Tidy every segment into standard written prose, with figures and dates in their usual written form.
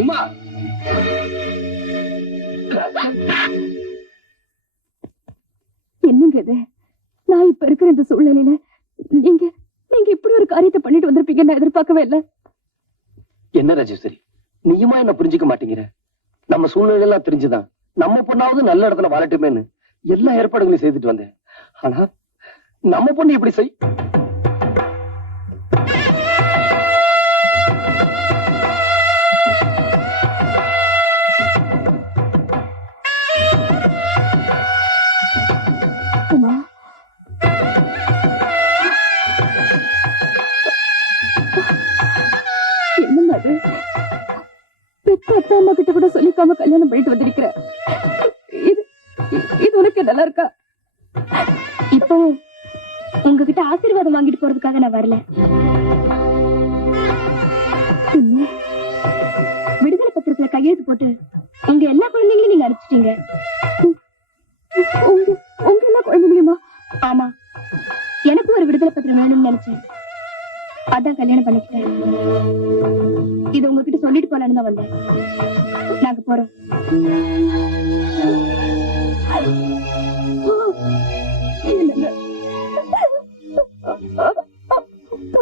உமா என்னங்க இது? நான் இப்ப இருக்கிற இந்த சூழ்நிலையில நீங்க நீங்க இப்படி ஒரு காரியத்தை பண்ணிட்டு வந்திருப்பீங்க நான் எதிர்பார்க்கவே இல்லை. என்ன ராஜேஸ்வரி, நீயுமா என்ன புரிஞ்சுக்க மாட்டேங்கிற? நம்ம சூழ்நிலை எல்லாம் தெரிஞ்சுதான் நம்ம பொண்ணாவது நல்ல இடத்துல வாழட்டுமேன்னு எல்லா ஏற்பாடுகளையும் செய்துட்டு வந்தேன். ஆனா நம்ம பொண்ணு இப்படி செய். உமா, என்னங்க அது? பெத்த அப்பா அம்மா கிட்ட கூட சொல்லிக்காம கல்யாணம் பண்ணிட்டு வந்திருக்கிற. இது உனக்கு நல்லா இருக்கா? இப்போ உங்ககிட்ட ஆசீர்வாதம் வாங்கிட்டு போறதுக்காக நான் வரல. விடுதலை பத்திரத்துல கையெழுத்து போட்டு உங்க எல்லா குழந்தைங்களையும் நீங்க அனுப்பிச்சிட்டீங்க. உங்க எல்லா குழந்தைங்களையுமா? ஆமா, எனக்கு ஒரு விடுதலை பத்திரம் வேணும்னு நினைச்சேன். அதான் கல்யாணம் பண்ணிக்கிட்டேன். இது உங்ககிட்ட சொல்லிட்டு போலான்னு தான் வந்தேன். நாங்க போறோம்.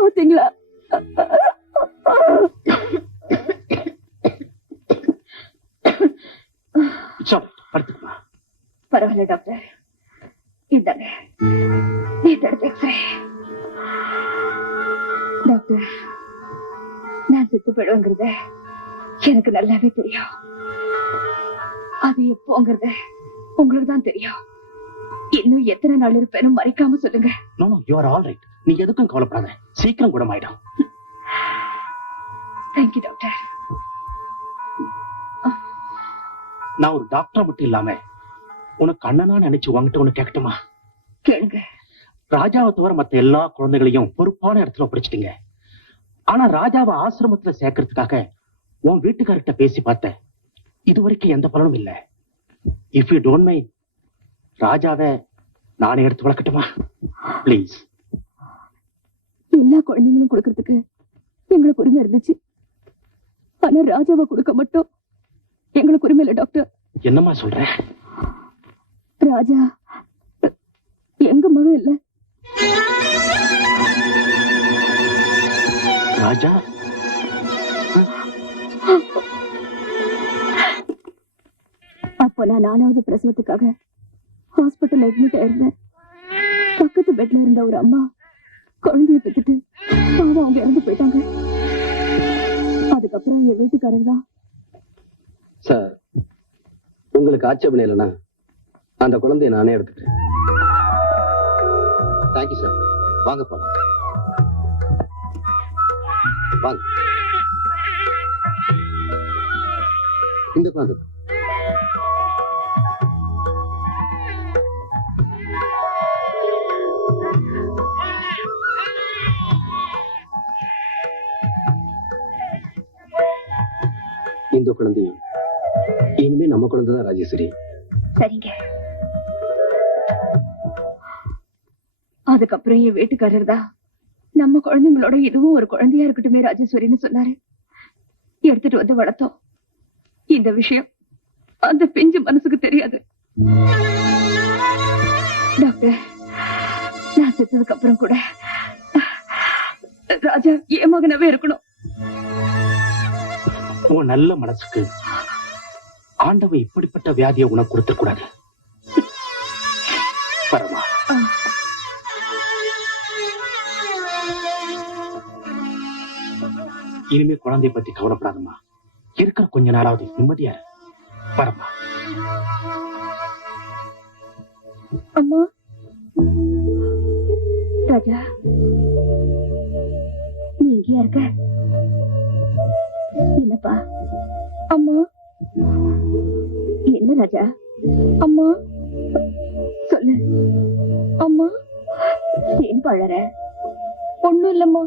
பாத்தீங்களா? பரவாயில்ல டாக்டர், இதாங்க டாக்டர். நான் செத்து போயிடுவேங்கிறத எனக்கு நல்லாவே தெரியும். அது எப்போங்கிறத உங்களுக்கு தான் தெரியும். இன்னும் எத்தனை நாள் இருப்பேன்னு மறைக்காம சொல்லுங்க. No, no, you are all right. நீ எதுக்கும் கவலைப்படாத, சீக்கிரம் குணமாயிடும். Thank you doctor. நான் ஒரு டாக்டர் மட்டும் இல்லாம உனக்கு அண்ணனா நினைச்சு உங்ககிட்ட ஒண்ணு கேட்கட்டுமா? கேளுங்க. ராஜாவை தவிர மத்த எல்லா குழந்தைகளையும் பொறுப்பான இடத்துல பிடிச்சிட்டீங்க. ஆனா ராஜாவை ஆசிரமத்துல சேர்க்கறதுக்காக உன் வீட்டுக்கார்கிட்ட பேசி பார்த்தேன். இதுவரைக்கும் எந்த பலனும் இல்ல. இஃப் யூ டோன்ட் மைண்ட், ராஜாவை நானே எடுத்து வளர்க்கட்டுமா? பிளீஸ். எல்லா குழந்தைங்களும் கொடுக்கறதுக்கு எங்களுக்கு உரிமை இருந்துச்சு. ஆனா ராஜாவை கொடுக்க மட்டும் எங்களுக்கு உரிமை இல்லை டாக்டர். என்னம்மா சொல்ற? ராஜா எங்க மகன் இல்ல. ராஜா அப்போ நான் 4வது பிரசவத்துக்காக ஹாஸ்பிட்டல் அட்மிட் ஆயிருந்தேன். பக்கத்து பெட்ல இருந்த ஒரு அம்மா குழந்தைய பெற்றுட்டு பாவம் அவங்க இறந்து போயிட்டாங்க. அதுக்கப்புறம் என் வீட்டுக்காரர் தான். சார், உங்களுக்கு ஆட்சேபனை இல்லைன்னா அந்த குழந்தைய நானே எடுத்துக்கிறேன். Thank you sir. வாங்க போலாம். வாங்க. இந்த குழந்தை இந்த குழந்தையும் இனிமே நம்ம குழந்தை தான் ராஜேஸ்வரி. சரிங்க. அதுக்கப்புறம் என் வீட்டுக்காரர் தான் நம்ம குழந்தைங்களோட இதுவும் ஒரு குழந்தையா இருக்கட்டுமே ராஜேஸ்வரின்னு சொன்னாரு. எடுத்துட்டு வந்து வளர்த்தோம். இந்த விஷயம் அந்த பிஞ்சு மனசுக்கு தெரியாது. டாக்டர், நான் செத்ததுக்கு அப்புறம் கூட ராஜா என் மகனாவே இருக்கணும். உன் நல்ல மனசுக்கு ஆண்டவன் இப்படிப்பட்ட வியாதியை உனக்கு கொடுத்துட கூடாது. பரமா, இனிமே குழந்தைய பத்தி கவலைப்படாதம்மா. இருக்கிற கொஞ்ச நாளாவது நிம்மதியா பரமா. அம்மா, ராஜா நீ இங்கேயா இருக்க? என்னப்பா? அம்மா. என்ன ராஜா? அம்மா சொல்லு. அம்மா ஏன் பழற? ஒண்ணும் இல்லம்மா.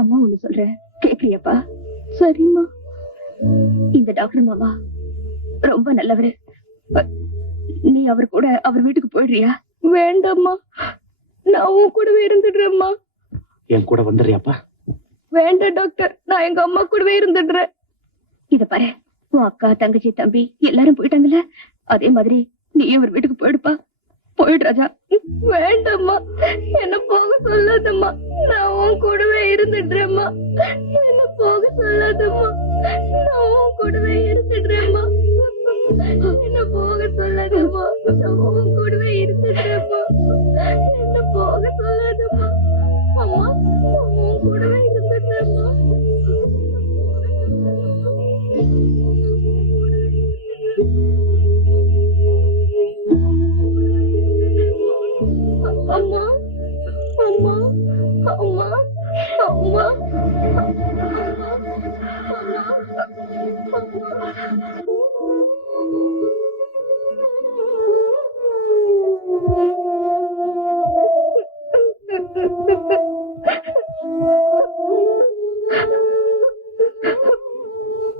அம்மா ஒண்ணு சொல்ற, கேக்குறியப்பா? சரிம்மா. இந்த டாக்டர் மாமா ரொம்ப நல்லவரு. நீ அவர் கூட அவர் வீட்டுக்கு போயிடுறியா? வேண்டாம்மா, நான் உன் கூடவே இருந்துடுறேம்மா. என் கூட வந்துடுறியாப்பா? வேண்டாம் டாக்டர், நான் எங்க அம்மா கூடவே இருந்துடுறேன். இத பாரு, உன் அக்கா தங்கச்சி தம்பி எல்லாரும் போயிட்டாங்கல்ல, அதே மாதிரி நீயும் ஒரு வீட்டுக்கு போயிடுப்பா. போயிடு ராஜா. வேண்டாம்மா, என்ன போக சொல்லாதம்மா, நான் உன் கூடவே இருந்துடுறேம்மா. என்ன போக சொல்லாதம்மா, நான் உன் கூடவே இருந்துடுறேம்மா. என்ன போக சொல்லாதம்மா, நான் உன் கூடவே இருந்துடுறேம்மா. என்ன போக சொல்லாதம்மா அம்மா, உன் கூடவே இருந்துடுறேம்மா. அம்மா அம்மா அம்மா அம்மா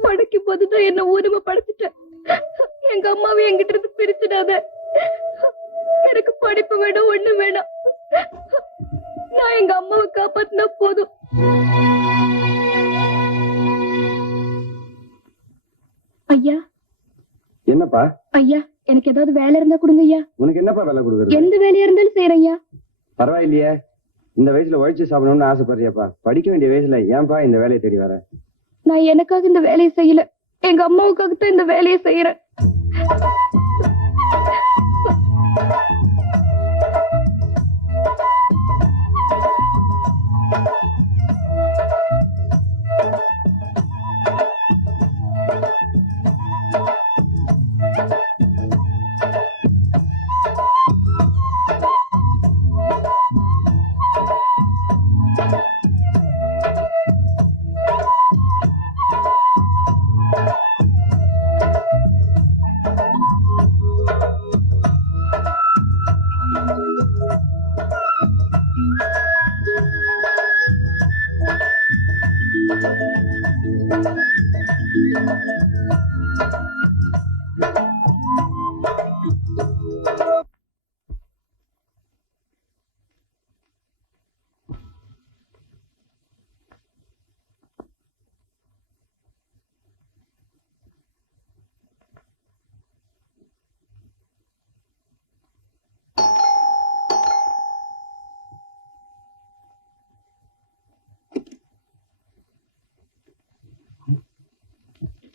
படிக்கும் போதுதான் என்ன ஊருமை படுத்துட்டேன். எங்க அம்மாவை என்கிட்ட இருந்து பிரிச்சுடாத. எனக்கு படிப்பு வேணும், ஒண்ணு வேணாம். நான் எங்க அம்மாவை காப்பாத்தினா போதும். ஐயா. என்னப்பா? ஐயா, எனக்கு ஏதாவது வேலை இருந்தா கொடுங்க ஐயா. உனக்கு என்னப்பா வேலை கொடுக்குறது? எந்த வேலையா இருந்தாலும் செய்யறேன் ஐயா. பரவாயில்லையே, இந்த வயசுல உழைச்சு சாப்பிடணும்னு ஆசைப்படுறியாப்பா? படிக்க வேண்டிய வயசுல ஏன்பா இந்த வேலையை தேடி வர? நான் எனக்காக இந்த வேலையை செய்யல, எங்க அம்மாவுக்காகத்தான் இந்த வேலையை செய்யறேன்.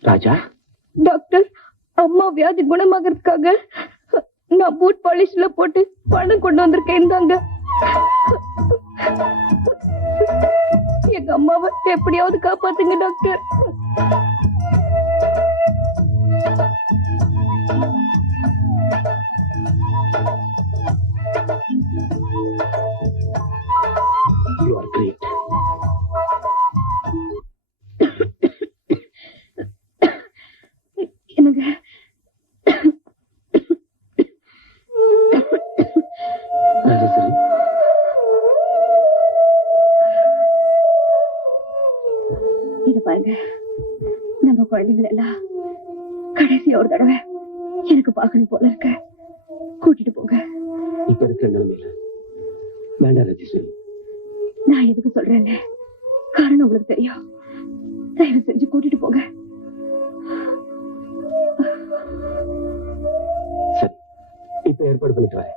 ராஜா, டாக்டர், அம்மா வியாதி குணமாகறதுக்காக நான் பூட் பாலிஷ்ல போட்டு பணம் கொண்டு வந்திருக்கேன். இந்தாங்க. எங்க அம்மாவை எப்படியாவது காப்பாத்துங்க டாக்டர். you are great. என்னங்க? ராஜேஸ்வரி, இது பாருங்க, நம்ம குழந்தைகள் எல்லாம் கடைசியா ஒரு தடவை எனக்கு பார்க்கணும் போல இருக்க. கூட்டிட்டு போங்க. இப்ப இருக்கிற நிலைமையில வேண்டாம் ராஜேஸ்வரி. நான் எதுக்கு சொல்றேன்னு காரணம் உங்களுக்கு தெரியும். தயவு செஞ்சு கூட்டிட்டு போங்க. சரி, இப்ப ஏற்பாடு பண்ணிட்டு வரேன்.